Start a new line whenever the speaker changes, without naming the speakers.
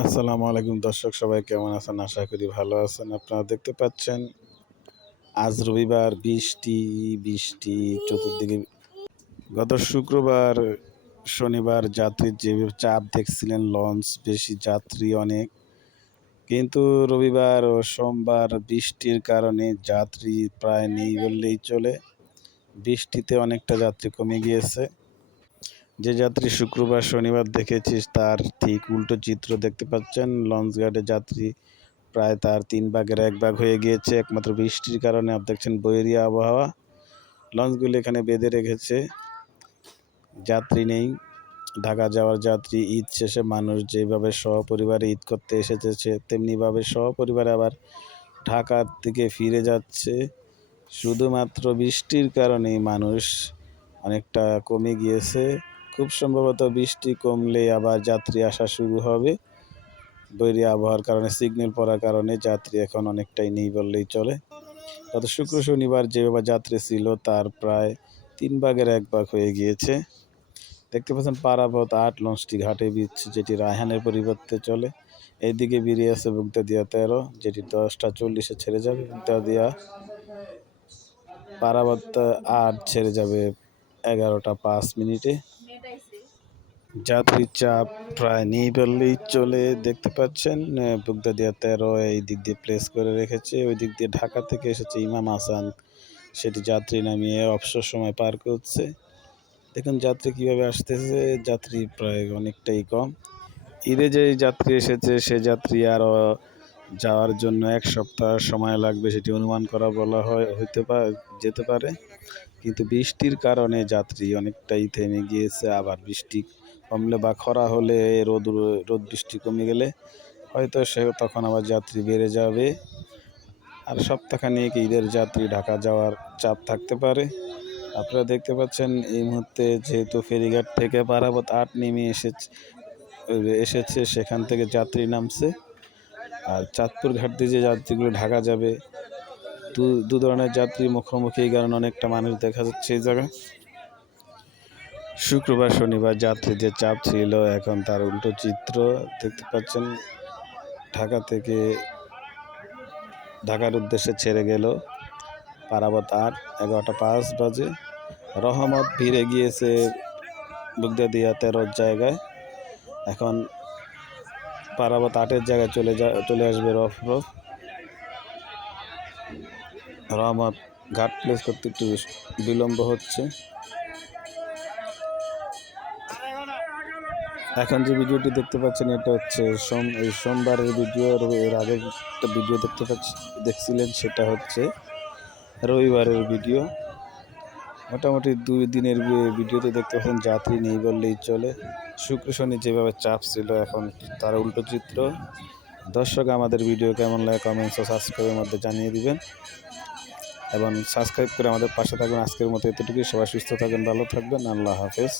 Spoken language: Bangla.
আসসালামু আলাইকুম দর্শক, সবাই কেমন আছেন? আশা করি ভালো আছেন। আপনারা দেখতে পাচ্ছেন, আজ রবিবার বৃষ্টি বৃষ্টি চতুর্দিকে। গত শুক্রবার শনিবার যাত্রীর যে চাপ দেখছিলেন, লঞ্চ বেশি যাত্রী অনেক। কিন্তু রবিবার ও সোমবার বৃষ্টির কারণে যাত্রী প্রায় নেই বললেই চলে। বৃষ্টিতে অনেকটা যাত্রী কমে গিয়েছে। যে যাত্রী শুক্রবার শনিবার দেখেছিস, তার ঠিক উল্টো চিত্র দেখতে পাচ্ছেন। লঞ্চ গার্ডে যাত্রী প্রায় তার তিন ভাগের এক ভাগ হয়ে গিয়েছে, একমাত্র বৃষ্টির কারণে। আপনি দেখছেন বৈরিয়া আবহাওয়া। লঞ্চগুলি এখানে বেঁধে রেখেছে। যাত্রী নেই। ঢাকা যাওয়ার যাত্রী ঈদ শেষে মানুষ যেভাবে সহপরিবারে ঈদ করতে এসেছে, সে তেমনিভাবে সহপরিবারে আবার ঢাকার দিকে ফিরে যাচ্ছে। শুধুমাত্র বৃষ্টির কারণেই মানুষ অনেকটা কমে গিয়েছে। খুব সম্ভবত বৃষ্টি কমলে আবার যাত্রী আসা শুরু হবে। বৈরী আবহাওয়ার কারণে সিগন্যাল পড়ার কারণে যাত্রী এখন অনেকটাই নেই বললেই চলে। গত শুক্র শনিবার যেভাবে যাত্রী ছিল তার প্রায় তিন ভাগের এক ভাগ হয়ে গিয়েছে। দেখতে পাচ্ছেন পারাবত আট, লঞ্চটি ঘাটে বিচ্ছে, যেটি রায়হানের পরিবর্তে চলে। এইদিকে বেরিয়ে আছে দিয়া তেরো, যেটি দশটা চল্লিশে ছেড়ে যাবে দিয়া পারাবত আট ছেড়ে যাবে এগারোটা পাঁচ মিনিটে। যাত্রীর চাপ প্রায় নেই বললেই চলে, দেখতে পাচ্ছেন বুগদাদিয়া তেরো, এই দিক দিয়ে প্লেস করে রেখেছে। ওই দিক দিয়ে ঢাকা থেকে এসেছে ইমাম হাসান। সেটি যাত্রী নামিয়ে অবসর সময় পার করছে। দেখুন, যাত্রী কীভাবে আসতেছে। যাত্রী প্রায় অনেকটাই কম। ঈদে যে যাত্রী এসেছে, সে যাত্রী আরও যাওয়ার জন্য এক সপ্তাহ সময় লাগবে সেটি অনুমান করা বলা হয়, হইতে পারে যেতে পারে। কিন্তু বৃষ্টির কারণে যাত্রী অনেকটাই থেমে গিয়েছে। আবার বৃষ্টি কমলে বা খরা হলে রোদ রোদ বৃষ্টি কমে গেলে হয়তো সে তখন আবার যাত্রী বেড়ে যাবে। আর সপ্তাহখানেক ঈদের যাত্রী ঢাকা যাওয়ার চাপ থাকতে পারে। আপনারা দেখতে পাচ্ছেন এই মুহূর্তে যেহেতু ফেরিঘাট থেকে পারাবত আট নেমে এসেছে এসেছে, সেখান থেকে যাত্রী নামছে। আর চাঁদপুর ঘাট দিয়ে যে যাত্রীগুলো ঢাকা যাবে, দু দু ধরনের যাত্রী মুখোমুখি, এই কারণে অনেকটা মানুষ দেখা যাচ্ছে এই জায়গায়। শুক্রবার শনিবার যাত্রীদের চাপ ছিল, এখন তার উল্টো চিত্র দেখতে পাচ্ছেন। ঢাকা থেকে ঢাকার উদ্দেশ্যে ছেড়ে গেল। পারাবত আট, এগারোটা পাঁচ বাজে। রহমত ভিড়ে গিয়েছে বুগদাদিয়া তেরোর জায়গায়। এখন পারাবত আটের জায়গায় চলে যা, চলে আসবে রফ রফ রহমত ঘাট প্লেস করতে একটু বিলম্ব হচ্ছে। এখন যে ভিডিওটি দেখতে পাচ্ছেন, এটা হচ্ছে সোম, এই সোমবারের ভিডিও এর আগে একটা ভিডিও দেখতে পাচ্ছি, দেখছিলেন, সেটা হচ্ছে রবিবারের ভিডিও। মোটামুটি দুই দিনের ভিডিওতে দেখতে পাচ্ছেন, যাত্রী নেই বললেই চলে। শুক্র, শনি যেভাবে চাপ ছিল, এখন তার উল্টো চিত্র। দর্শক, আমাদের ভিডিও কেমন লাগে কমেন্টস ও সাবস্ক্রাইবের মধ্যে জানিয়ে দিবেন। এবং সাবস্ক্রাইব করে আমাদের পাশে থাকবেন আজকের মতো এতটুকুই। সবাই সুস্থ থাকবেন ভালো থাকবেন। আল্লাহ হাফেজ।